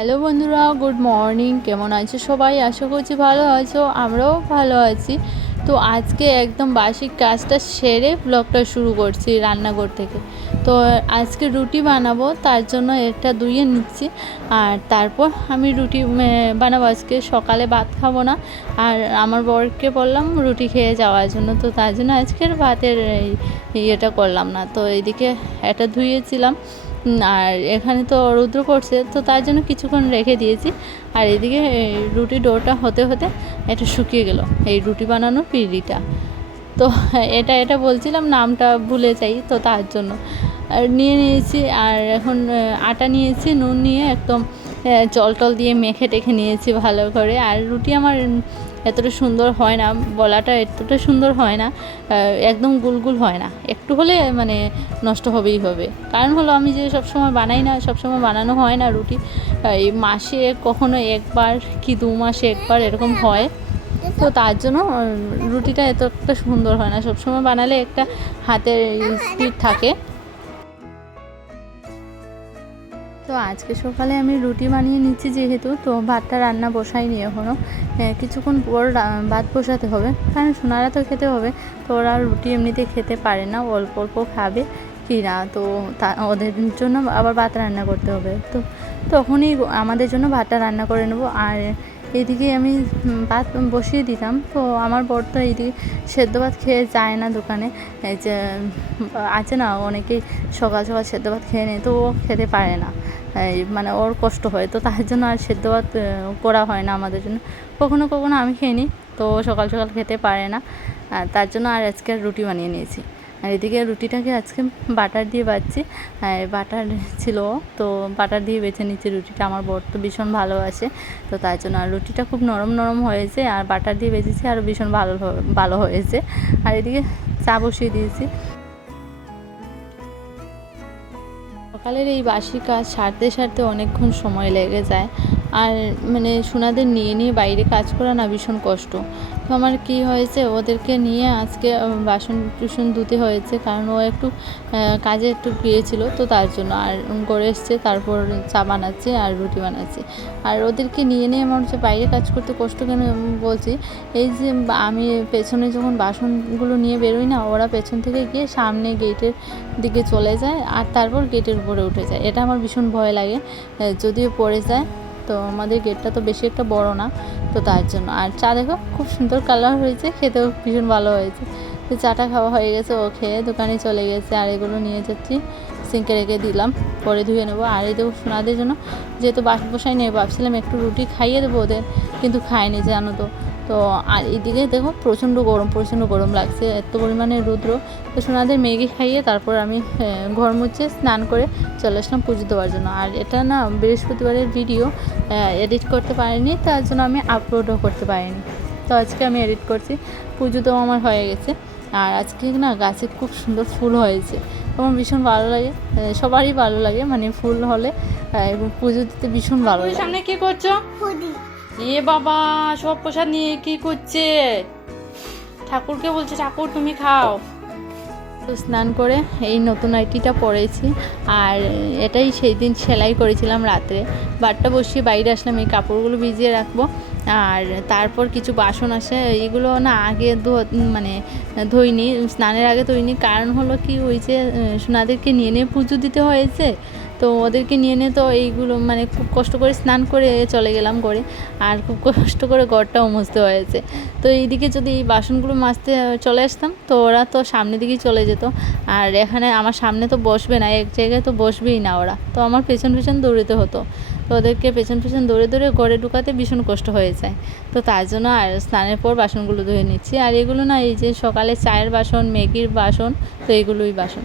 Hello বন্ধুরা, good morning. কেমন আছো সবাই? আশা করছি ভালো আছো, আমরাও ভালো আছি। তো আজকে একদম বাসি কাজটা সেরে ব্লগটা শুরু করছি রান্নাঘর থেকে। তো আজকে রুটি বানাবো, তার জন্য একটা ধুয়ে নিচ্ছি। আর তারপর আমি রুটি বানাবো। আজকে সকালে ভাত খাব না। আর আমার বরকে বললাম রুটি খেয়ে যাওয়ার জন্য, তো তার জন্য আজকের ভাতের ইয়েটা করলাম না। তো এইদিকে এটা ধুয়েছিলাম আর এখানে তো রৌদ্র পড়ছে, তো তার জন্য কিছুক্ষণ রেখে দিয়েছি। আর এদিকে রুটি ডোটা হতে হতে এটা শুকিয়ে গেল, এই রুটি বানানোর পিঁড়িটা। তো এটা এটা বলছিলাম, নামটা ভুলে যাই, তো তার জন্য। আর নিয়ে নিয়েছি, আর এখন আটা নিয়েছি, নুন নিয়ে একদম জল টল দিয়ে মেখে টেখে নিয়েছি ভালো করে। আর রুটি আমার এতটা সুন্দর হয় না, বলাটা এতটা সুন্দর হয় না একদম গুলগুল হয় না। একটু হলে মানে নষ্ট হবেই হবে। কারণ হলো আমি যে সবসময় বানাই না, সবসময় বানানো হয় না রুটি এই মাসে কখনো একবার কি দু মাসে একবার এরকম হয়। তো তার জন্য রুটিটা এত একটা সুন্দর হয় না। সবসময় বানালে একটা হাতের স্পিড থাকে। তো আজকে সকালে আমি রুটি বানিয়ে নিচ্ছি যেহেতু, তো ভাতটা রান্না বসাইনি এখনও কিছুক্ষণ পর ভাত বসাতে হবে, কারণ সোনারা তো খেতে হবে, তো ওরা রুটি এমনিতে খেতে পারে না, অল্প অল্প খাবে কি না তা, ওদের জন্য আবার ভাত রান্না করতে হবে। তো তখনই আমাদের জন্য ভাতটা রান্না করে নেব, আর এদিকে আমি ভাত বসিয়ে দিতাম তো আমার বর তো এইদিকে সেদ্ধ ভাত খেয়ে যায় না দোকানে। এই যে আছে না, অনেকেই সকাল সকাল সেদ্ধ ভাত খেয়ে নেয়, তো ও খেতে পারে না। মানে ওর কষ্ট হয়, তো তার জন্য আর সেদ্ধ ভাত করা হয় না আমাদের জন্য। কখনো কখনো আমি খেয়ে নিই, তো সকাল সকাল খেতে পারে না। তার জন্য আর আজকে রুটি বানিয়ে নিয়েছি। আর এদিকে রুটিটাকে আজকে বাটার দিয়ে বাচ্ছি আর বাটার ছিল, তো বাটার দিয়ে বেছে নিচ্ছি রুটিটা। আমার বর তো ভীষণ ভালোবাসে, তো তার জন্য আর রুটিটা খুব নরম নরম হয়েছে, আর বাটার দিয়ে বেজেছি আরও ভীষণ ভালো ভালো হয়েছে। আর এদিকে চা বসিয়ে দিয়েছি। সকালের এই বাসি কাজ সারতে সারতে অনেকক্ষণ সময় লেগে যায় আর মানে সোনাদের নিয়ে নিয়ে বাইরে কাজ করা না ভীষণ কষ্ট। তো আমার কি হয়েছে, ওদেরকে নিয়ে আজকে বাসন টুসন ধুতে হয়েছে, কারণ ও একটু কাজে একটু গিয়েছিল, তো তার জন্য। আর করে এসছে, তারপর চা বানাচ্ছে আর রুটি বানাচ্ছে। আর ওদেরকে নিয়ে নিয়ে আমার হচ্ছে বাইরে কাজ করতে কষ্ট কেন বলছি, এই যে আমি পেছনে যখন বাসনগুলো নিয়ে বেরোই না, ওরা পেছন থেকে গিয়ে সামনে গেটের দিকে চলে যায় আর তারপর গেটের উপরে উঠে যায়। এটা আমার ভীষণ ভয় লাগে যদিও পড়ে যায় তো আমাদের গেটটা তো বেশি একটা বড় না, তো তার জন্য। আর চা দেখো, খুব সুন্দর কালার হয়েছে, খেতেও ভীষণ ভালো হয়েছে। তো চাটা খাওয়া হয়ে গেছে, ও খেয়ে দোকানে চলে গেছে, আর এগুলো নিয়ে যাচ্ছি সিঙ্কে রেখে দিলাম, পরে ধুয়ে নেব। আর এই দেবো সোনাদের জন্য, যেহেতু বাস বসাই নেই, ভাবছিলাম একটু রুটি খাইয়ে দেবো ওদের, কিন্তু খায়নি জানো তো। তো আর এদিকে দেখো প্রচণ্ড গরম প্রচণ্ড গরম লাগছে এত পরিমাণে রুদ্র। তো সোনাদের ম্যাগি খাইয়ে তারপর আমি ঘর মুছে স্নান করে চলে আসলাম পুজো দেওয়ার জন্য। আর এটা না বৃহস্পতিবারের ভিডিও এডিট করতে পারিনি তার জন্য আমি আপলোডও করতে পারিনি। তো আজকে আমি এডিট করছি পুজো দেওয়া আমার হয়ে গেছে। আর আজকে না গাছে খুব সুন্দর ফুল হয়েছে। আমার ভীষণ ভালো লাগে সবারই ভালো লাগে মানে ফুল হলে এবং পুজো দিতে ভীষণ ভালো লাগে। সামনে কি করছ? এ বাবা, সব প্রসাদ নিয়ে কি করছে? ঠাকুরকে বলছে, ঠাকুর, তুমি খাও। তো স্নান করে এই নতুন আইটিটা পরেছি, আর এটাই সেই দিন সেলাই করেছিলাম রাত্রে। বারটা বসিয়ে বাইরে আসলাম, এই কাপড়গুলো ভিজিয়ে রাখব। আর তারপর কিছু বাসন আসে এইগুলো না আগে মানে ধুইনি, স্নানের আগে ধুইনি। কারণ হলো কি, ওই যে সোনাদেরকে নিয়ে নিয়ে পুজো দিতে হয়েছে। তো ওদেরকে নিয়ে নিয়ে তো এইগুলো মানে খুব কষ্ট করে স্নান করে চলে গেলাম করে আর খুব কষ্ট করে ঘরটাও মুছতে হয়েছে। তো এইদিকে যদি এই বাসনগুলো মাজতে চলে আসতাম, তো ওরা তো সামনের দিকেই চলে যেত। আর এখানে আমার সামনে তো বসবে না, এক জায়গায় তো বসবেই না ওরা। তো আমার পেছন পেছন দৌড়তে হতো। তো ওদেরকে পেছন পেছন দৌড়ে দৌড়ে ঘরে ঢুকাতে ভীষণ কষ্ট হয়ে যায়। তো তার জন্য আর স্নানের পর বাসনগুলো ধুয়ে নিচ্ছি। আর এগুলো না, এই যে সকালে চায়ের বাসন, ম্যাগির বাসন, তো এগুলোই বাসন।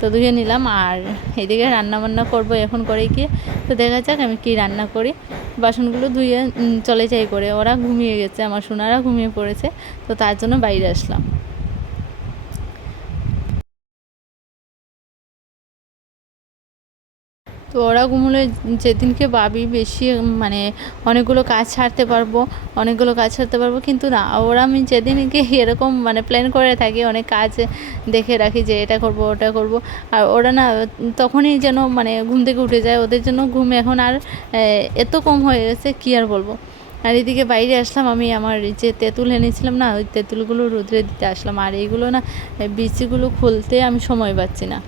তো ধুয়ে নিলাম আর এদিকে রান্না বান্না করব এখন করে কি? তো দেখা যাক আমি কি রান্না করি। বাসনগুলো ধুয়ে চলে যাই করে। ওরা ঘুমিয়ে গেছে, আমার সোনারা ঘুমিয়ে পড়েছে। তো তার জন্য বাইরে আসলাম। তো ওরা ঘুমলে যেদিনকে ভাবি বেশি মানে অনেকগুলো কাজ ছাড়তে পারব, অনেকগুলো কাজ ছাড়তে পারব, কিন্তু না, ওরা আমি যেদিনকে এরকম মানে প্ল্যান করে থাকি, অনেক কাজ দেখে রাখি যে এটা করব, ওটা করব, আর ওরা না তখনই যেন মানে ঘুম থেকে উঠে যায়, ওদের জন্য ঘুম এখন আর এত কম হয়ে গেছে, কী আর বলব? আর এদিকে বাইরে আসলাম, আমি আমার যে তেঁতুল এনেছিলাম না, ওই তেঁতুলগুলো রোদ্রে দিতে আসলাম, আর এইগুলো না বিচিগুলো খুলতে আমি সময় পাচ্ছি না।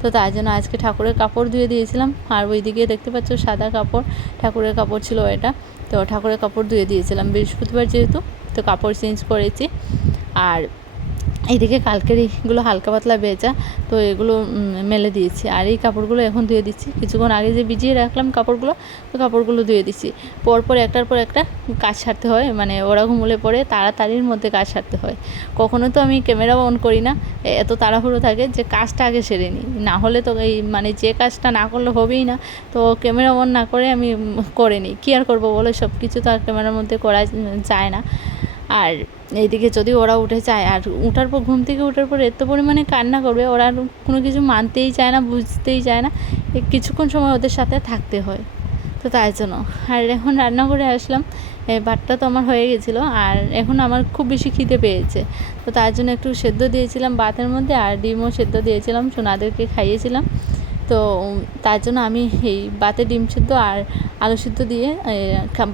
তো তাই জন্য আজকে ঠাকুরের কাপড় ধুয়ে দিয়েছিলাম। আর ওই দিকে দেখতে পাচ্ছ সাদা কাপড়, ঠাকুরের কাপড় ছিল এটা। তো ঠাকুরের কাপড় ধুয়ে দিয়েছিলাম বৃহস্পতিবার যেহেতু, তো কাপড় চেঞ্জ করেছি। আর এইদিকে কালকের এইগুলো হালকা পাতলা ভেজা, তো এগুলো মেলে দিয়েছি। আর এই কাপড়গুলো এখন ধুয়ে দিচ্ছি। কিছুক্ষণ আগে যে ভিজিয়ে রাখলাম কাপড়গুলো, তো কাপড়গুলো ধুয়ে দিচ্ছি। পরপর একটার পর একটা কাজ সারতে হয় মানে ওরা ঘুমলে পরে তাড়াতাড়ির মধ্যে কাজ সারতে হয়। কখনো তো আমি ক্যামেরা অন করি না এত তাড়াহুড়ো থাকে যে কাজটা আগে সেরে নিই। না হলে তো এই মানে যে কাজটা না করলে হবেই না, তো ক্যামেরা অন না করে আমি করে নিই। কী আর করব বলো? সব কিছু তো আর ক্যামেরার মধ্যে করা যায় না। আর এইদিকে যদি ওরা উঠে যায় আর উঠার পর, ঘুম থেকে উঠার পর এত পরিমাণে কান্না করবে, ওরা কোনো কিছু মানতেই চায় না, বুঝতেই চায় না কিছুক্ষণ সময় ওদের সাথে থাকতে হয়। তো তাই জন্য। আর এখন রান্না করে আসলাম ভাতটা তো আমার হয়ে গেছিল, আর এখন আমার খুব বেশি খিদে পেয়েছে। তো তার জন্য একটু সেদ্ধ দিয়েছিলাম ভাতের মধ্যে, আর ডিমও সেদ্ধ দিয়েছিলাম, সোনাদেরকে খাইয়েছিলাম। তো তার জন্য আমি এই ভাতে ডিম সেদ্ধ আর আলু সেদ্ধ দিয়ে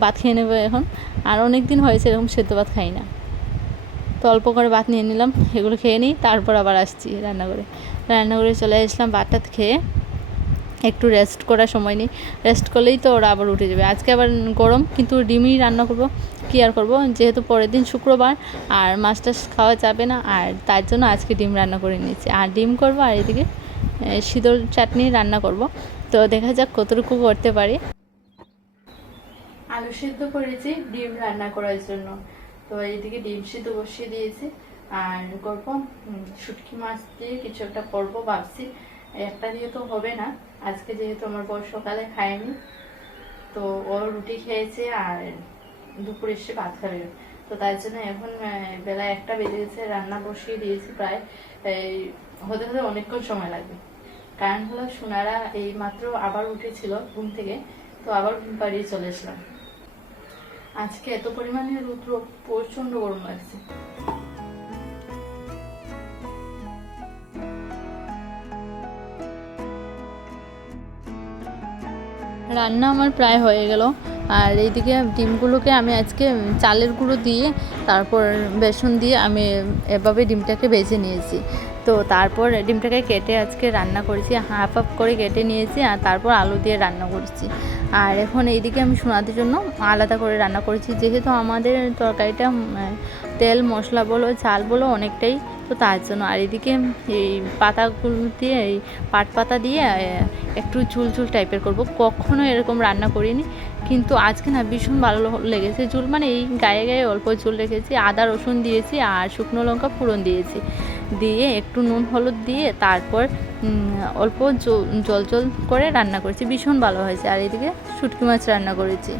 ভাত খেয়ে নেব এখন। আর অনেক দিন হয়েছে এরকম সেদ্ধ ভাত খাই না। তো অল্প করে ভাত নিয়ে নিলাম, এগুলো খেয়ে নিই, তারপর আবার আসছি রান্না করে রান্না করে চলে আসলাম ভাতটা খেয়ে, একটু রেস্ট করার সময় নিই। রেস্ট করলেই তো ওরা আবার উঠে যাবে। আজকে আবার গরম, কিন্তু ডিমই রান্না করব, কী আর করব? যেহেতু পরের দিন শুক্রবার, আর মাছ টাছ খাওয়া যাবে না, আর তার জন্য আজকে ডিম রান্না করে নিয়েছি। আর ডিম করব আর এদিকে শীতল চাটনি রান্না করব। তো দেখা যাক কতটুকু করতে পারি। আলু সিদ্ধ করেছি, ডিম রান্না করার জন্য। তো এইদিকে ডিম সিদ্ধ বসিয়ে দিয়েছি। আর করব শুটকি মাছ দিয়ে কিছু একটা করব ভাবছি। একটা দিয়ে তো হবে না। আজকে যেহেতু আমার বর সকালে খায়নি, তো ও রুটি খেয়েছে আর দুপুরে এসে ভাত খাবে। তো তার জন্য এখন বেলা একটা বেজে গেছে রান্না বসিয়ে দিয়েছি প্রায়। হতে হতে অনেকক্ষণ সময় লাগবে। কারণ হলো সোনারা এই মাত্র আবার উঠেছিল ঘুম থেকে, তো আবার ঘুম পাড়িয়ে চলে এসলাম। আজকে এত পরিমাণে রৌদ্র প্রচণ্ড গরম লাগছে। রান্না আমার প্রায় হয়ে গেল। আর এইদিকে ডিমগুলোকে আমি আজকে চালের গুঁড়ো দিয়ে, তারপর বেসন দিয়ে আমি এভাবে ডিমটাকে বেজে নিয়েছি। তো তারপর ডিমটাকে কেটে আজকে রান্না করেছি হাফ হাফ করে কেটে নিয়েছি আর তারপর আলু দিয়ে রান্না করেছি। আর এখন এইদিকে আমি সোনাদের জন্য আলাদা করে রান্না করেছি। যেহেতু আমাদের তরকারিটা তেল, মশলা বলো, ঝাল বলো অনেকটাই, তো তার জন্য। আর এদিকে এই পাতাগুলো দিয়ে, এই পাট পাতা দিয়ে একটু ঝুল ঝুল টাইপের করব। কখনো এরকম রান্না করিনি। কিন্তু আজকে না ভীষণ ভালো লেগেছে ঝুল মানে এই গায়ে গায়ে অল্প ঝুল রেখেছি, আদা, রসুন দিয়েছি আর শুকনো লঙ্কা ফোড়ন দিয়েছি। দিয়ে একটু নুন, হলুদ দিয়ে তারপর অল্প জল জল করে রান্না করেছি। ভীষণ ভালো হয়েছে। আর এদিকে শুটকি মাছ রান্না করেছি।